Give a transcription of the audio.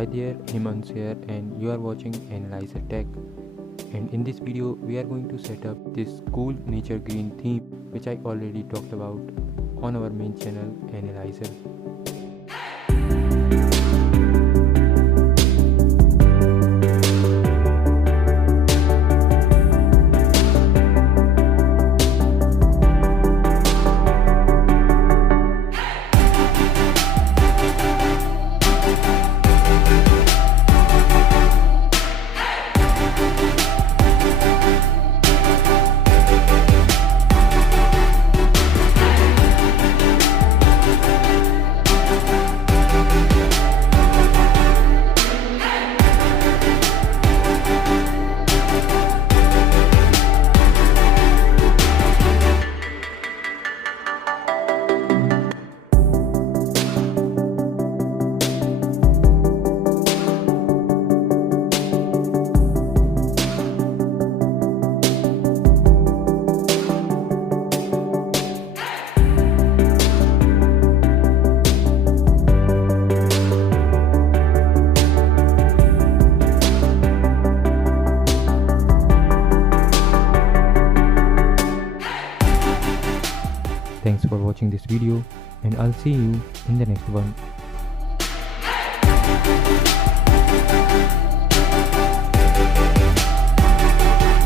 Hi there, Hemant here, and you are watching Analyzer Tech. And in this video we are going to set up this cool nature green theme which I already talked about on our main channel Analyzer. Thanks for watching this video, and I'll see you in the next one.